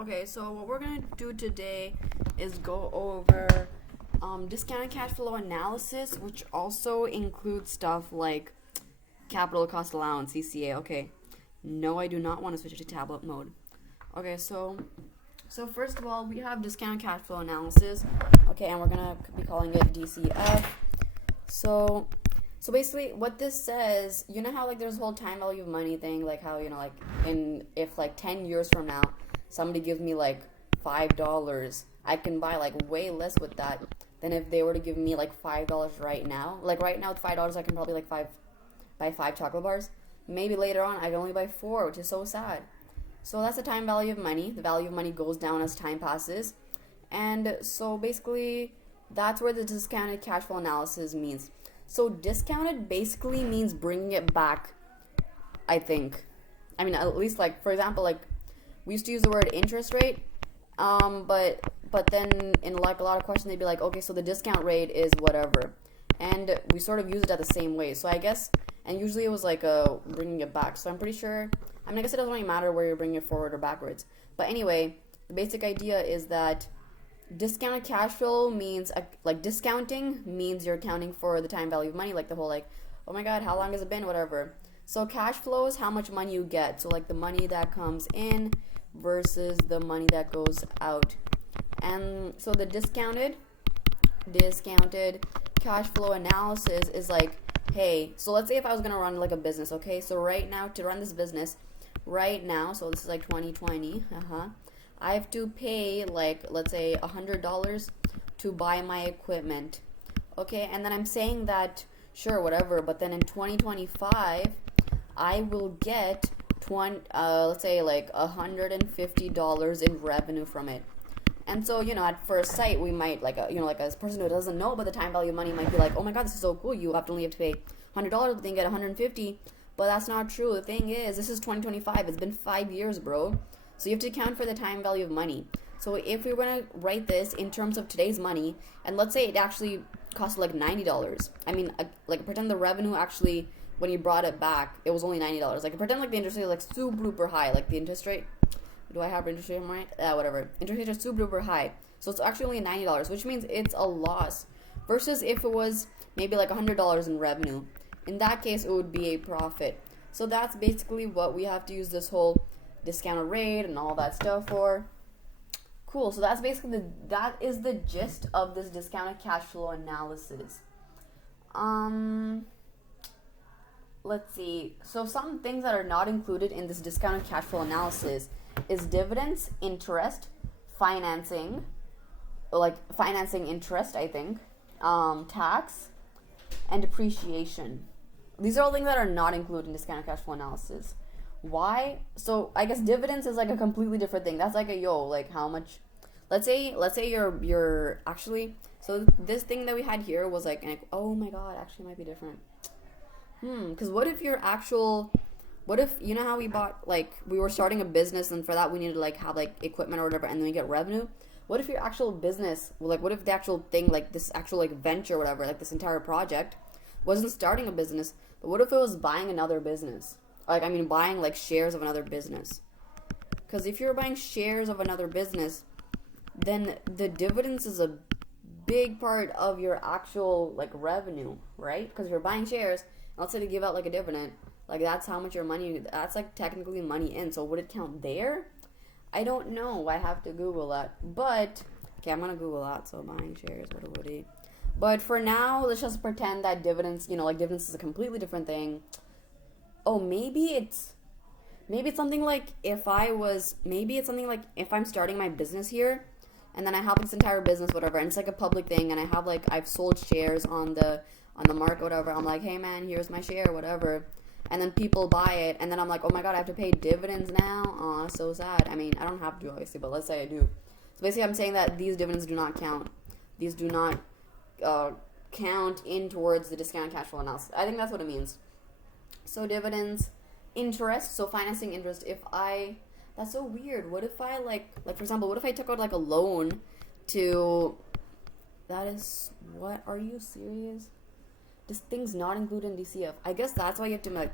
Okay, so what we're gonna do today is go over discounted cash flow analysis, which also includes stuff like capital cost allowance, CCA. Okay, no, I do not want to switch it to tablet mode. Okay, so first of all, we have discounted cash flow analysis. Okay, and we're gonna be calling it DCF. So basically, what this says, you know how like there's a whole time value of money thing, like how like if like 10 years from now somebody gives me like $5, I can buy like way less with that than if they were to give me like $5 right now. Like right now with $5, I can probably like buy 5 chocolate bars. Maybe later on I can only buy 4, which is so sad. So that's the time value of money. The value of money goes down as time passes, and so basically that's where the discounted cash flow analysis means. So discounted basically means bringing it back, I think. I mean, at least like, for example, like we used to use the word interest rate, but then in like a lot of questions they'd be like, okay, so the discount rate is whatever, and we sort of use it at the same way. So I guess, and usually it was like bringing it back. So I'm pretty sure. I mean, I guess it doesn't really matter where you're bringing it forward or backwards. But anyway, the basic idea is that discounted cash flow means like discounting means you're accounting for the time value of money, like the whole like, oh my god, how long has it been, whatever. So cash flow is how much money you get, so like the money that comes in versus the money that goes out. And so the discounted cash flow analysis is like, hey, so let's say if I was going to run like a business, okay, so right now to run this business right now, so this is like 2020, I have to pay like, let's say $100 to buy my equipment, okay, and then I'm saying that sure, whatever, but then in 2025 I will get let's say like $150 in revenue from it. And so, at first sight, we might, like, like a person who doesn't know about the time value of money might be like, oh my god, this is so cool, you only have to pay $100, but then get $150. But that's not true. The thing is, this is 2025. It's been 5 years, bro. So you have to account for the time value of money. So if we were going to write this in terms of today's money, and let's say it actually cost like $90. I mean, like, pretend the revenue actually, when you brought it back, it was only $90. Like, pretend like the interest rate is like super duper high. Like, the interest rate, do I have interest rate right? Whatever. Interest rates are super duper high. So it's actually only $90, which means it's a loss. Versus if it was maybe like $100 in revenue. In that case, it would be a profit. So that's basically what we have to use this whole discounted rate and all that stuff for. Cool. So that's basically that is the gist of this discounted cash flow analysis. Let's see. So some things that are not included in this discounted cash flow analysis is dividends, interest, financing interest, I think, tax, and depreciation. These are all things that are not included in discounted cash flow analysis. Why? So I guess dividends is like a completely different thing. That's like like how much. Let's say you're actually. So this thing that we had here was like, oh my god, actually might be different. Because what if you know how we bought, like, we were starting a business, and for that we needed to like have like equipment or whatever, and then we get revenue. What if your actual business, like, what if the actual thing, like this actual like venture or whatever, like this entire project wasn't starting a business, but what if it was buying another business? Like, I mean, buying like shares of another business. Because if you're buying shares of another business, then the dividends is a big part of your actual like revenue, right? Because you're buying shares, let's say they give out like a dividend, like that's how much your money, that's like technically money in. So would it count there? I don't know. I have to Google that. But okay, I'm gonna Google that. So buying shares, what would it? But for now, let's just pretend that dividends, like dividends is a completely different thing. Oh, maybe it's something like if I'm starting my business here, and then I have this entire business, whatever, and it's like a public thing, and I have like I've sold shares on the market, whatever. I'm like, hey man, here's my share, whatever. And then people buy it, and then I'm like, oh my god, I have to pay dividends now? Aw, so sad. I mean, I don't have to, obviously, but let's say I do. So basically, I'm saying that these dividends do not count. These do not count in towards the discounted cash flow analysis. I think that's what it means. So dividends, interest, so financing interest, that's so weird. What if I, like for example, what if I took out, like, a loan to, what, are you serious? This thing's not included in DCF. I guess that's why you have to, like,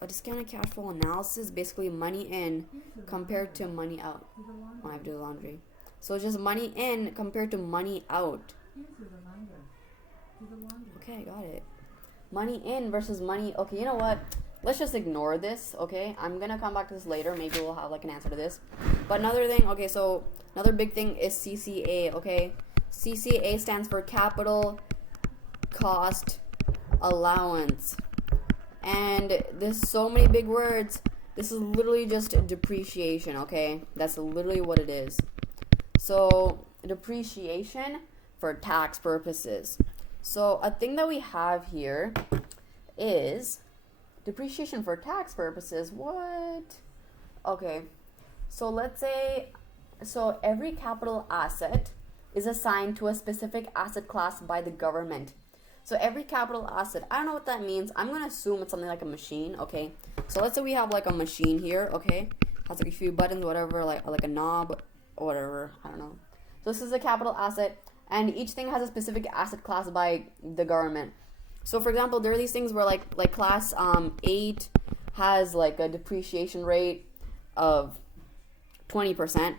a discounted cash flow analysis, basically money in compared to money out. Oh, I have to do the laundry. So it's just money in compared to money out. Okay, got it. Money in versus money. Okay, you know what? Let's just ignore this, okay? I'm gonna come back to this later. Maybe we'll have like an answer to this. But another thing, okay, so another big thing is CCA, okay? CCA stands for Capital Cost Allowance. And there's so many big words. This is literally just depreciation, okay? That's literally what it is. So, depreciation for tax purposes. So, a thing that we have here is depreciation for tax purposes. What? Okay. So, let's say, so every capital asset is assigned to a specific asset class by the government. So every capital asset, I don't know what that means. I'm going to assume it's something like a machine, okay? So let's say we have like a machine here, okay? Has like a few buttons, whatever, like a knob, or whatever, I don't know. So this is a capital asset, and each thing has a specific asset class by the government. So for example, there are these things where like class 8 has like a depreciation rate of 20%.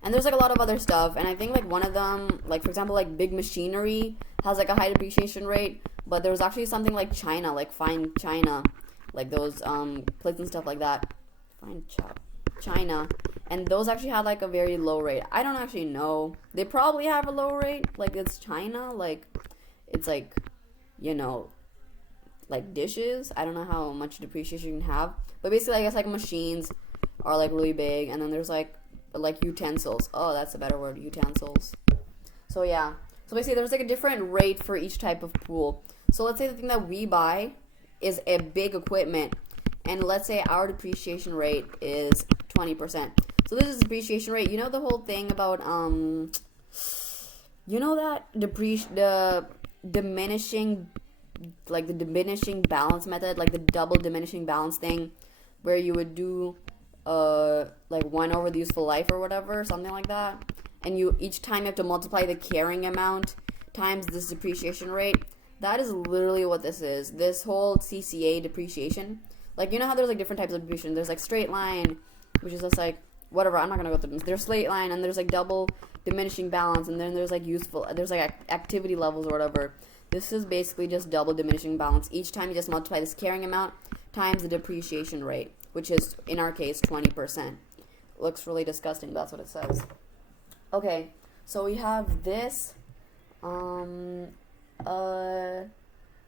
And there's like a lot of other stuff, and I think like one of them, like for example, like big machinery has like a high depreciation rate, but there's actually something like China, like fine China, like those plates and stuff like that, China, and those actually have like a very low rate. I don't actually know. They probably have a low rate, like it's China, like it's like, you know, like dishes. I don't know how much depreciation you can have, but basically I guess like machines are like really big, and then there's like utensils. Oh, that's a better word, utensils. So yeah. So basically there's like a different rate for each type of pool. So let's say the thing that we buy is a big equipment, and let's say our depreciation rate is 20%. So this is depreciation rate. You know the whole thing about you know that the diminishing balance method, like the double diminishing balance thing, where you would do like 1 over the useful life or whatever, something like that, and you each time you have to multiply the carrying amount times this depreciation rate. That is literally what this is. This whole CCA depreciation, like you know how there's like different types of depreciation. There's like straight line, which is just like whatever. I'm not gonna go through them. There's straight line, and there's like double diminishing balance, and then there's like useful. There's like activity levels or whatever. This is basically just double diminishing balance. Each time you just multiply this carrying amount times the depreciation rate, which is, in our case, 20%. Looks really disgusting, but that's what it says. Okay, so we have this.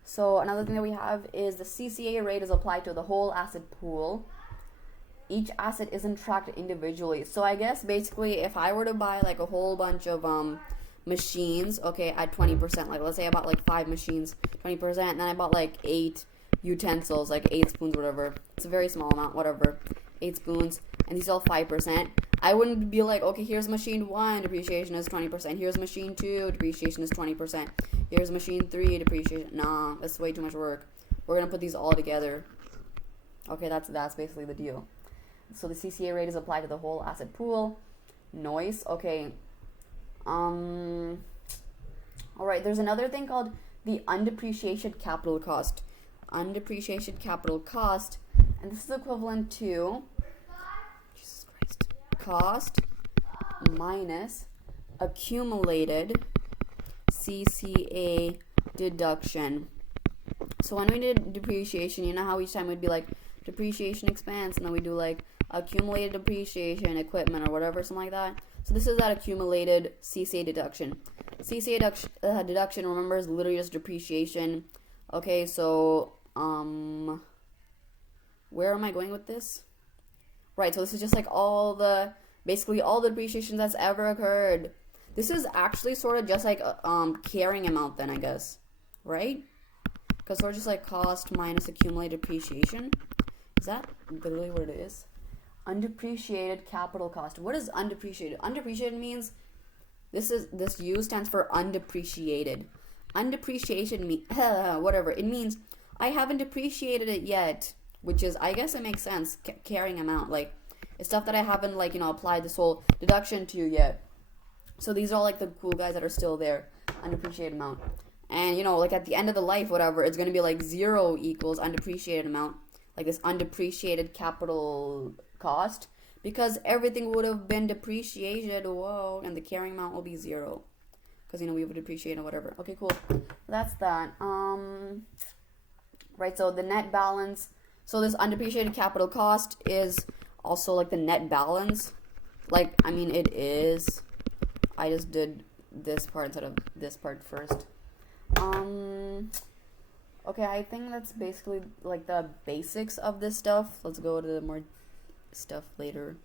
So another thing that we have is the CCA rate is applied to the whole asset pool. Each asset isn't tracked individually. So I guess basically if I were to buy like a whole bunch of machines, okay, at 20%, like let's say I bought like 5 machines, 20%, and then I bought like 8 utensils, like 8 spoons, whatever. It's a very small amount, whatever. 8 spoons, and these all 5%. I wouldn't be like, okay, here's machine 1, depreciation is 20%. Here's machine 2, depreciation is 20%. Here's machine 3, depreciation. Nah, that's way too much work. We're gonna put these all together. Okay, that's basically the deal. So the CCA rate is applied to the whole asset pool. Noise, okay. All right, there's another thing called the undepreciated capital cost. Undepreciated capital cost, and this is equivalent to cost minus accumulated CCA deduction. So when we did depreciation, you know how each time we'd be like depreciation expense, and then we do like accumulated depreciation equipment or whatever, something like that. So this is that accumulated CCA deduction. CCA deduction, remember, is literally just depreciation. Okay, so where am I going with this? Right, so this is just like basically all the depreciation that's ever occurred. This is actually sort of just like carrying amount then, I guess, right? Because we're just like cost minus accumulated depreciation. Is that literally what it is? Undepreciated capital cost. What is undepreciated? Undepreciated means this U stands for undepreciated. Undepreciation whatever. It means I haven't depreciated it yet, which is, I guess it makes sense, carrying amount. Like, it's stuff that I haven't, like, you know, applied this whole deduction to yet. So these are all, like, the cool guys that are still there. Undepreciated amount. And, you know, like, at the end of the life, whatever, it's going to be, like, 0 equals undepreciated amount. like this undepreciated capital cost, because everything would have been depreciated, whoa, and the carrying amount will be 0. Because, we would depreciate or whatever. Okay, cool. That's that. Right, so the net balance. So this undepreciated capital cost is also like the net balance. Like, it is. I just did this part instead of this part first. Okay, I think that's basically like the basics of this stuff. Let's go to the more stuff later.